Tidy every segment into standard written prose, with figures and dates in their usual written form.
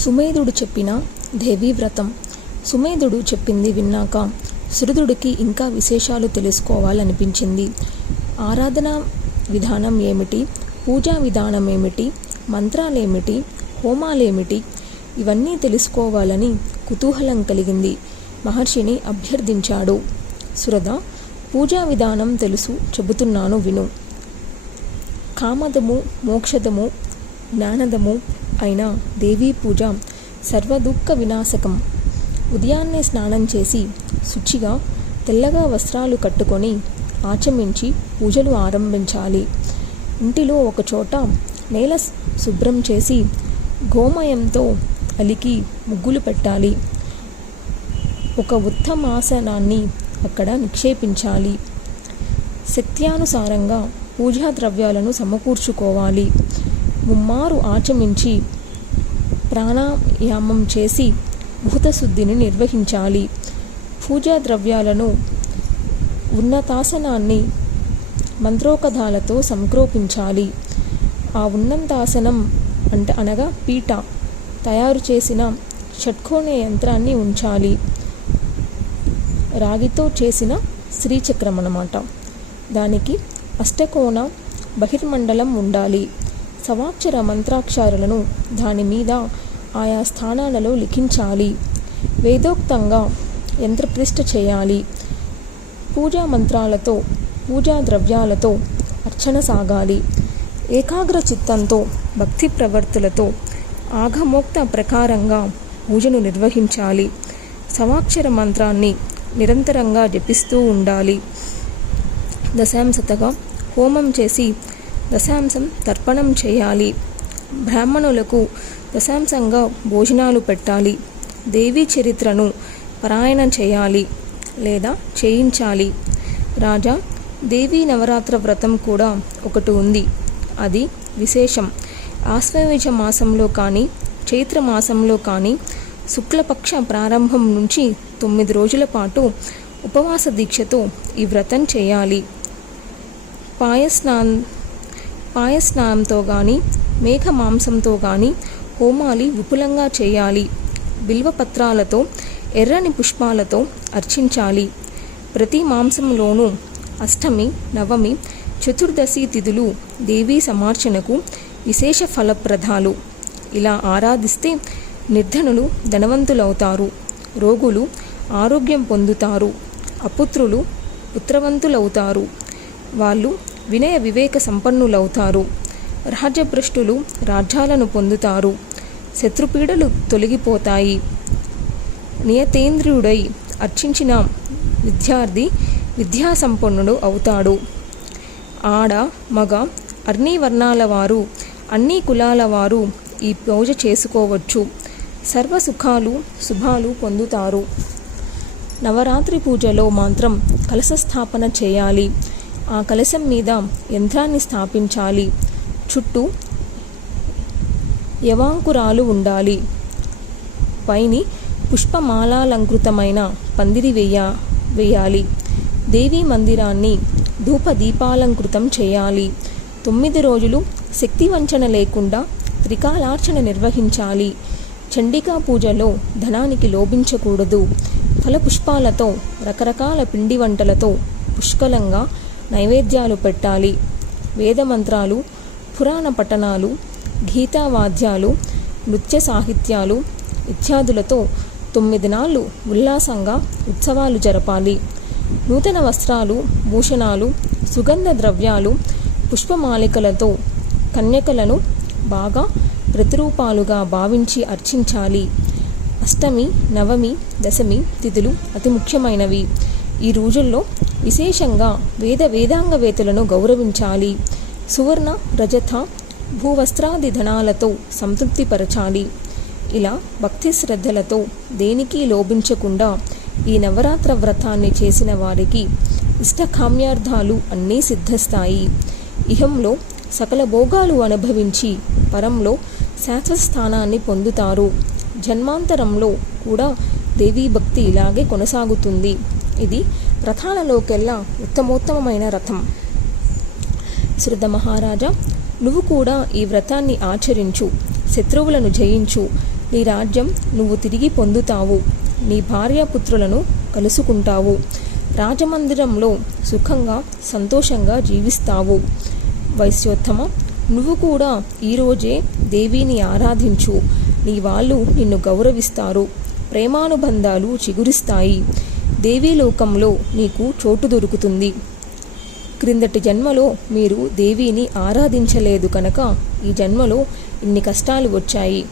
సుమేధుడు చెప్పిన దేవీ వ్రతం. సుమేధుడు చెప్పింది విన్నాక సురధుడికి ఇంకా విశేషాలు తెలుసుకోవాలనిపించింది. ఆరాధన విధానం ఏమిటి, పూజా విధానం ఏమిటి, మంత్రాలేమిటి, హోమాలేమిటి, ఇవన్నీ తెలుసుకోవాలని కుతూహలం కలిగింది. మహర్షిని అభ్యర్థించాడు. సురధ, పూజా విధానం తెలుసు, చెబుతున్నాను విను. కామదము, మోక్షదము, జ్ఞానదము అయిన దేవీ పూజ సర్వదుఃఖ వినాశకం. ఉదయాన్నే స్నానం చేసి శుచిగా తెల్లగా వస్త్రాలు కట్టుకొని ఆచమించి పూజలు ఆరంభించాలి. ఇంటిలో ఒకచోట నేల శుభ్రం చేసి గోమయంతో అలికి ముగ్గులు పెట్టాలి. ఒక ఉత్తమాసనాన్ని అక్కడ నిక్షేపించాలి. శక్త్యానుసారంగా పూజా ద్రవ్యాలను సమకూర్చుకోవాలి. ముమ్మారు ఆచమించి ప్రాణాయామం చేసి భూతశుద్ధిని నిర్వహించాలి. పూజా ద్రవ్యాలను ఉన్నతాసనాన్ని మంత్రోకధాలతో సంక్రోపించాలి. ఆ ఉన్నతాసనం అనగా పీట తయారు చేసిన షట్కోణ యంత్రాన్ని ఉంచాలి. రాగితో చేసిన శ్రీచక్రం అన్నమాట. దానికి అష్టకోణ బహిర్మండలం ఉండాలి. సవాక్షర మంత్రాక్షరాలను దాని మీద ఆయా స్థానాలలో లిఖించాలి. వేదోక్తంగా యంత్రప్రతిష్ఠ చేయాలి. పూజా మంత్రాలతో పూజా ద్రవ్యాలతో అర్చన సాగాలి. ఏకాగ్ర చిత్తంతో భక్తి ప్రవర్తులతో ఆగమోక్త ప్రకారంగా పూజను నిర్వహించాలి. సవాక్షర మంత్రాన్ని నిరంతరంగా జపిస్తూ ఉండాలి. దశాంశతగా హోమం చేసి దశాంశం తర్పణం చేయాలి. బ్రాహ్మణులకు దశాంశంగా భోజనాలు పెట్టాలి. దేవీ చరిత్రను పారాయణం చేయాలి లేదా చేయించాలి. రాజా, దేవీ నవరాత్ర వ్రతం కూడా ఒకటి ఉంది. అది విశేషం. ఆశ్వయుజ మాసంలో కానీ చైత్ర మాసంలో కానీ శుక్లపక్ష ప్రారంభం నుంచి 9 రోజుల పాటు ఉపవాస దీక్షతో ఈ వ్రతం చేయాలి. పాయస్నానంతో కానీ మేఘ మాంసంతో కానీ హోమాలి విపులంగా చేయాలి. బిల్వపత్రాలతో ఎర్రని పుష్పాలతో అర్చించాలి. ప్రతి మాంసంలోనూ అష్టమి, నవమి, చతుర్దశి తిథులు దేవీ సమార్చనకు విశేష ఫలప్రదాలు. ఇలా ఆరాధిస్తే నిర్ధనులు ధనవంతులవుతారు, రోగులు ఆరోగ్యం పొందుతారు, అపుత్రులు పుత్రవంతులవుతారు, వాళ్ళు వినయ వివేక సంపన్నులవుతారు, రాజ్యభ్రష్టులు రాజ్యాలను పొందుతారు, శత్రుపీడలు తొలగిపోతాయి. నియతేంద్రియుడై అర్చించిన విద్యార్థి విద్యాసంపన్నుడు అవుతాడు. ఆడ మగ అన్ని వర్ణాల వారు, అన్ని కులాల వారు ఈ పూజ చేసుకోవచ్చు. సర్వ సుఖాలు శుభాలు పొందుతారు. నవరాత్రి పూజలో మాత్రం కలశ స్థాపన చేయాలి. ఆ కలశం మీద యంత్రాన్ని స్థాపించాలి. చుట్టూ యవాంకురాలు ఉండాలి. పైని పుష్పమాలాలంకృతమైన పందిరి వేయాలి. దేవీ మందిరాన్ని ధూపదీపాలంకృతం చేయాలి. 9 రోజులు శక్తి వంచన లేకుండా త్రికాలార్చన నిర్వహించాలి. చండికా పూజలో ధనానికి లోభించకూడదు. ఫలపుష్పాలతో రకరకాల పిండి వంటలతో పుష్కలంగా నైవేద్యాలు పెట్టాలి. వేదమంత్రాలు, పురాణ పఠనాలు, గీతావాద్యాలు, నృత్య సాహిత్యాలు ఇత్యాదులతో 9 నాళ్ళు ఉల్లాసంగా ఉత్సవాలు జరపాలి. నూతన వస్త్రాలు, భూషణాలు, సుగంధ ద్రవ్యాలు, పుష్పమాలికలతో కన్యకలను బాగా ప్రతిరూపాలుగా భావించి అర్చించాలి. అష్టమి, నవమి, దశమి తిథులు అతి ముఖ్యమైనవి. ఈ రోజుల్లో విశేషంగా వేదాంగవేత్తలను గౌరవించాలి. సువర్ణ, రజత, భూవస్త్రాది ధనాలతో సంతృప్తిపరచాలి. ఇలా భక్తి శ్రద్ధలతో దేనికి లోభించకుండా ఈ నవరాత్ర వ్రతాన్ని చేసిన వారికి ఇష్టకామ్యార్థాలు అన్నీ సిద్ధిస్తాయి. ఇహంలో సకల భోగాలు అనుభవించి పరంలో శాశ్వత స్థానాన్ని పొందుతారు. జన్మాంతరంలో కూడా దేవీ భక్తి ఇలాగే కొనసాగుతుంది. ఇది రథాలలోకెల్లా ఉత్తమోత్తమైన రథం. శ్రద్ధ మహారాజా, నువ్వు కూడా ఈ వ్రతాన్ని ఆచరించు, శత్రువులను జయించు, నీ రాజ్యం నువ్వు తిరిగి పొందుతావు. నీ భార్యాపుత్రులను కలుసుకుంటావు. రాజమందిరంలో సుఖంగా సంతోషంగా జీవిస్తావు. వైశ్యోత్తమ, నువ్వు కూడా ఈరోజే దేవిని ఆరాధించు. నీ వాళ్ళు నిన్ను గౌరవిస్తారు. ప్రేమానుబంధాలు చిగురిస్తాయి. దేవీలోకంలో నీకు చోటు దొరుకుతుంది. క్రిందటి జన్మలో మీరు దేవిని ఆరాధించలేదు కనుక ఈ జన్మలో ఇన్ని కష్టాలు వచ్చాయి.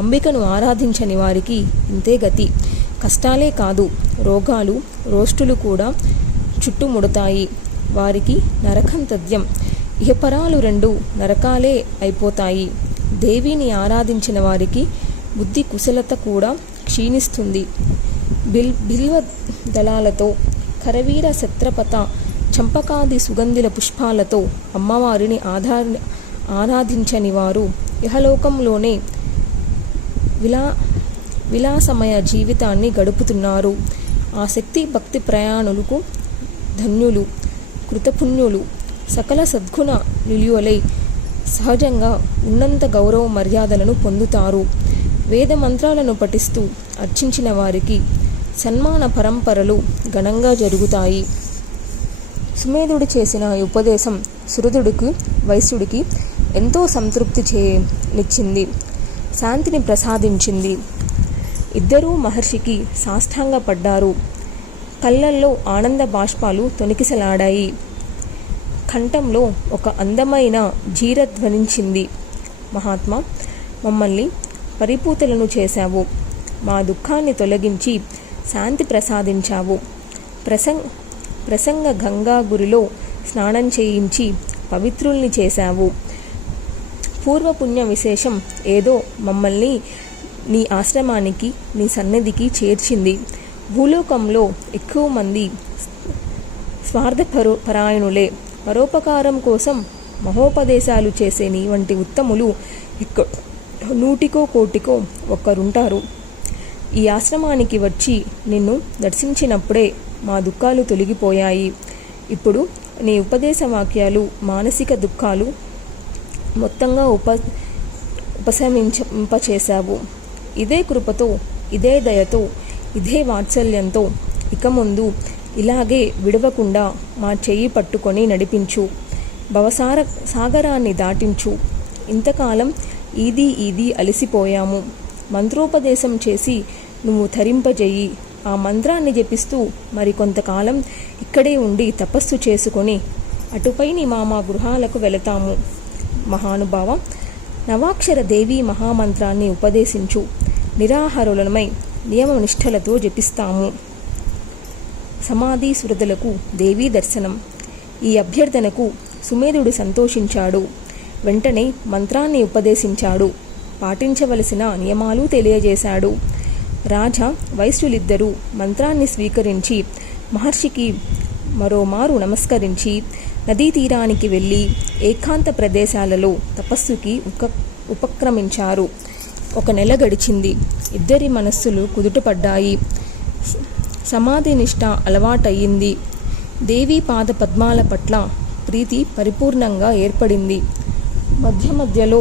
అంబికను ఆరాధించని వారికి ఇంతే గతి. కష్టాలే కాదు, రోగాలు రోష్టులు కూడా చుట్టుముడతాయి. వారికి నరకం తథ్యం. ఇహపరాలు రెండు నరకాలే అయిపోతాయి. దేవిని ఆరాధించిన వారికి బుద్ధి కుశలత కూడా క్షీణిస్తుంది. బిల్వ దళాలతో, కరవీర శత్రపత చంపకాది సుగంధిల పుష్పాలతో అమ్మవారిని ఆరాధించని వారు ఇహలోకంలోనే విలాసమయ జీవితాన్ని గడుపుతున్నారు. ఆ శక్తి భక్తి ప్రయాణులకు ధన్యులు, కృతపుణ్యులు, సకల సద్గుణ నిలువలై సహజంగా ఉన్నంత గౌరవ మర్యాదలను పొందుతారు. వేద మంత్రాలను పఠిస్తూ అర్చించిన వారికి సన్మాన పరంపరలు ఘనంగా జరుగుతాయి. సుమేధుడు చేసిన ఈ ఉపదేశం సురధుడికి వైశ్యుడికి ఎంతో సంతృప్తి నిచ్చింది, శాంతిని ప్రసాదించింది. ఇద్దరూ మహర్షికి సాష్టాంగపడ్డారు. కళ్ళల్లో ఆనంద బాష్పాలు తొణికిసలాడాయి. కంఠంలో ఒక అందమైన జీర ధ్వనించింది. మహాత్మా, మమ్మల్ని పరిపూతలను చేశావు. మా దుఃఖాన్ని తొలగించి శాంతి ప్రసాదించావు. ప్రసంగ గంగా గురిలో స్నానం చేయించి పవిత్రుల్ని చేశావు. పూర్వపుణ్య విశేషం ఏదో మమ్మల్ని నీ ఆశ్రమానికి, నీ సన్నిధికి చేర్చింది. భూలోకంలో ఎక్కువ మంది స్వార్థపరాయణులే. పరోపకారం కోసం మహోపదేశాలు చేసే నీ వంటి ఉత్తములు నూటికో కోటికో ఒక్కరుంటారు. ఈ ఆశ్రమానికి వచ్చి నిన్ను దర్శించినప్పుడే మా దుఃఖాలు తొలగిపోయాయి. ఇప్పుడు నీ ఉపదేశ వాక్యాలు మానసిక దుఃఖాలు మొత్తంగా ఉపశమింపచేశావు. ఇదే కృపతో, ఇదే దయతో, ఇదే వాత్సల్యంతో ఇక ముందు ఇలాగే విడవకుండా మా చెయ్యి పట్టుకొని నడిపించు. సాగరాన్ని దాటించు. ఇంతకాలం ఈది అలసిపోయాము. మంత్రోపదేశం చేసి నువ్వు ధరింపజేయి. ఆ మంత్రాన్ని జపిస్తూ మరికొంతకాలం ఇక్కడే ఉండి తపస్సు చేసుకొని అటుపైని మా గృహాలకు వెళతాము. మహానుభావ, నవాక్షర దేవీ మహామంత్రాన్ని ఉపదేశించు. నిరాహారులమై నియమనిష్టలతో జపిస్తాము. సమాధి సురదులకు దేవీ దర్శనం. ఈ అభ్యర్థనకు సుమేధుడు సంతోషించాడు. వెంటనే మంత్రాన్ని ఉపదేశించాడు. పాటించవలసిన నియమాలు తెలియజేశాడు. రాజా వైశ్యులిద్దరూ మంత్రాన్ని స్వీకరించి మహర్షికి మరోమారు నమస్కరించి నదీ తీరానికి వెళ్ళి ఏకాంత ప్రదేశాలలో తపస్సుకి ఉపక్రమించారు. 1 నెల గడిచింది. ఇద్దరి మనస్సులు కుదుటపడ్డాయి. సమాధి నిష్ట అలవాటయ్యింది. దేవీ పాద పద్మాల పట్ల ప్రీతి పరిపూర్ణంగా ఏర్పడింది. మధ్యలో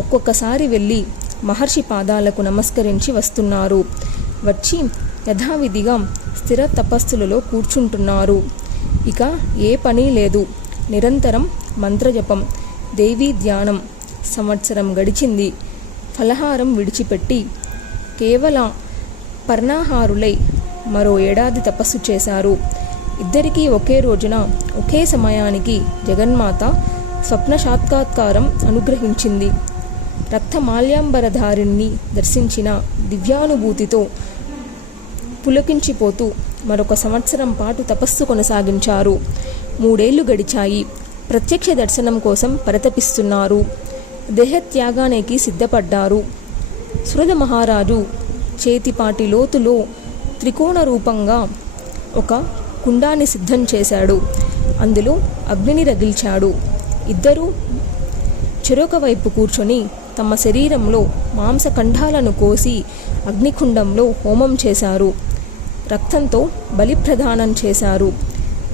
ఒక్కొక్కసారి వెళ్ళి మహర్షి పాదాలకు నమస్కరించి వస్తున్నారు. వచ్చి యథావిధిగా స్థిర తపస్సులలో కూర్చుంటున్నారు. ఇక ఏ పని లేదు. నిరంతరం మంత్రజపం, దేవీ ధ్యానం. సంవత్సరం గడిచింది. ఫలహారం విడిచిపెట్టి కేవల పర్ణాహారులై మరో ఏడాది తపస్సు చేశారు. ఇద్దరికీ ఒకే రోజున ఒకే సమయానికి జగన్మాత స్వప్న సాక్షాత్కారం అనుగ్రహించింది. రక్తమాల్యాంబరధారిణ్ణి దర్శించిన దివ్యానుభూతితో పులకించిపోతూ మరొక సంవత్సరం పాటు తపస్సు కొనసాగించారు. 3 ఏళ్లు గడిచాయి. ప్రత్యక్ష దర్శనం కోసం పరితపిస్తున్నారు. దేహత్యాగానికి సిద్ధపడ్డారు. సురధ మహారాజు చేతిపాటి లోతులో త్రికోణ రూపంగా ఒక కుండాన్ని సిద్ధం చేశాడు. అందులో అగ్నిని రగిల్చాడు. ఇద్దరూ చెరొక వైపు కూర్చొని తమ శరీరంలో మాంసఖండాలను కోసి అగ్నికుండంలో హోమం చేశారు. రక్తంతో బలి ప్రదానం చేశారు.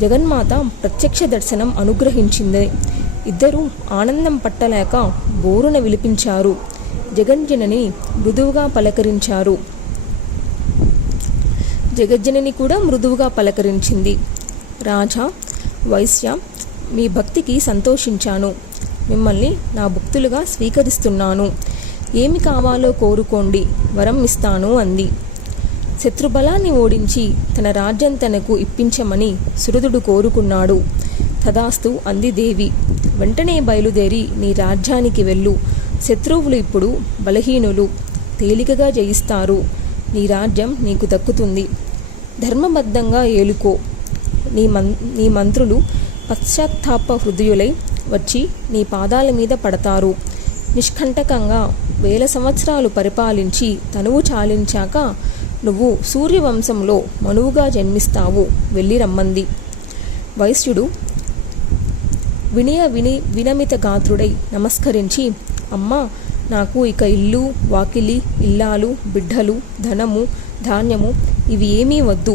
జగన్మాత ప్రత్యక్ష దర్శనం అనుగ్రహించింది. ఇద్దరూ ఆనందం పట్టలేక బోరున విలిపించారు. జగజ్జనని మృదువుగా పలకరించారు. జగజ్జనని కూడా మృదువుగా పలకరించింది. రాజా, వైశ్య, మీ భక్తికి సంతోషించాను. మిమ్మల్ని నా భక్తులుగా స్వీకరిస్తున్నాను. ఏమి కావాలో కోరుకోండి, వరం ఇస్తాను అంది. శత్రుబలాన్ని ఓడించి తన రాజ్యం తనకు ఇప్పించమని సురదుడు కోరుకున్నాడు. తదాస్తు అంది దేవి. వెంటనే బయలుదేరి నీ రాజ్యానికి వెళ్ళు. శత్రువులు ఇప్పుడు బలహీనులు, తేలికగా జయిస్తారు. నీ రాజ్యం నీకు దక్కుతుంది. ధర్మబద్ధంగా ఏలుకో. నీ మంత్రులు పశ్చాత్తాప హృదయులై వచ్చి నీ పాదాల మీద పడతారు. నిష్కంటకంగా 1000 సంవత్సరాలు పరిపాలించి తనువు చాలించాక నువ్వు సూర్యవంశంలో మనువుగా జన్మిస్తావు. వెళ్ళి రమ్మంది. వైశ్యుడు వినమిత గాత్రుడై నమస్కరించి, అమ్మా, నాకు ఇక ఇల్లు, వాకిలి, ఇల్లాలు, బిడ్డలు, ధనము, ధాన్యము ఇవి ఏమీ వద్దు.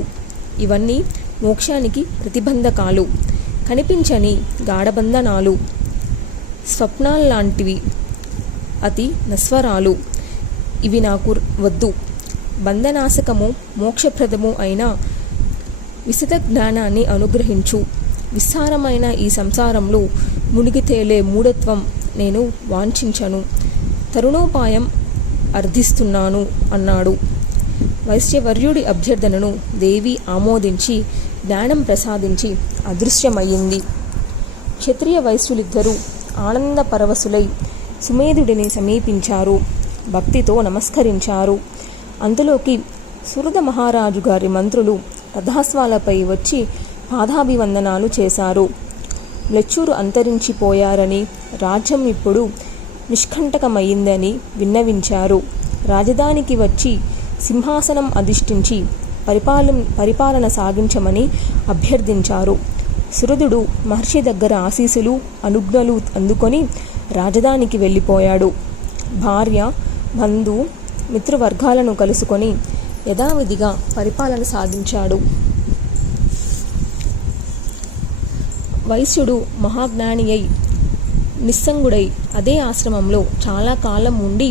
ఇవన్నీ మోక్షానికి ప్రతిబంధకాలు, కనిపించని గాఢబంధనాలు, స్వప్నాల్లాంటివి, అతి నశ్వరాలు. ఇవి నాకు వద్దు. బంధనాశకము, మోక్షప్రదము అయిన విశద జ్ఞానాన్ని అనుగ్రహించు. విస్తారమైన ఈ సంసారంలో మునిగి తేలే మూఢత్వం నేను వాంఛించను. తరుణోపాయం అర్థిస్తున్నాను అన్నాడు. వైశ్యవర్యుడి అభ్యర్థనను దేవి ఆమోదించి జ్ఞానం ప్రసాదించి అదృశ్యమయ్యింది. క్షత్రియ వైశ్యులిద్దరూ ఆనంద పరవశులై సుమేధుడిని సమీపించారు. భక్తితో నమస్కరించారు. అంతలోకి సురద మహారాజు గారి మంత్రులు రథాస్వాలపై వచ్చి పాదాభివందనాలు చేశారు. మ్లేచ్చురు అంతరించిపోయారని, రాజ్యం ఇప్పుడు నిష్కంటకమైందని విన్నవించారు. రాజధానికి వచ్చి సింహాసనం అధిష్ఠించి పరిపాలన సాగించమని అభ్యర్థించారు. సురదుడు మహర్షి దగ్గర ఆశీస్సులు, అనుజ్ఞలు అందుకొని రాజధానికి వెళ్ళిపోయాడు. భార్య, బంధు, మిత్రవర్గాలను కలుసుకొని యథావిధిగా పరిపాలన సాగించాడు. వైశ్యుడు మహాజ్ఞాని అయి నిస్సంగుడై అదే ఆశ్రమంలో చాలా కాలం ఉండి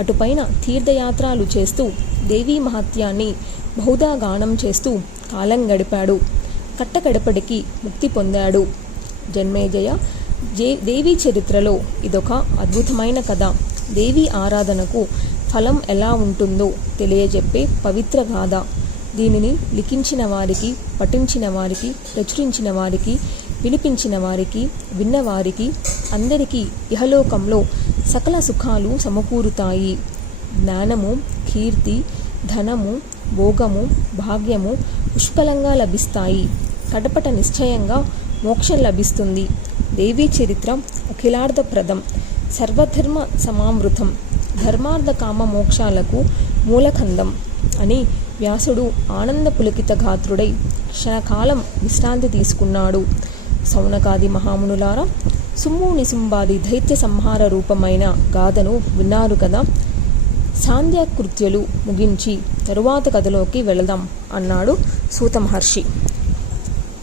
అటుపైన తీర్థయాత్రలు చేస్తూ దేవీ మహత్యాన్ని బహుదా గానం చేస్తూ కాలం గడిపాడు. కట్టకడపటికి ముక్తి పొందాడు. జన్మేజయ, దేవీ చరిత్రలో ఇదొక అద్భుతమైన కథ. దేవీ ఆరాధనకు ఫలం ఎలా ఉంటుందో తెలియజెప్పే పవిత్ర గాథ. దీనిని లిఖించిన వారికి, పఠించిన వారికి, ప్రచురించిన వారికి, వినిపించిన వారికి, విన్నవారికి అందరికీ ఇహలోకంలో సకల సుఖాలు సమకూరుతాయి. జ్ఞానము, కీర్తి, ధనము, భోగము, భాగ్యము పుష్కలంగా లభిస్తాయి. కడపట నిశ్చయంగా మోక్షం లభిస్తుంది. దేవీ చరిత్ర అఖిలార్థప్రదం, సర్వధర్మ సమావృతం, ధర్మార్థ కామ మోక్షాలకు మూలఖండం అని వ్యాసుడు ఆనంద పులకిత గాత్రుడై క్షణకాలం విశ్రాంతి తీసుకున్నాడు. సౌనకాది మహామునులారా, సుమ్ము నిశుంబాది దైత్య సంహార రూపమైన గాథను విన్నారు కదా. సాంధ్యాకృత్యలు ముగించి తరువాత కథలోకి వెళదాం అన్నాడు సూత మహర్షి.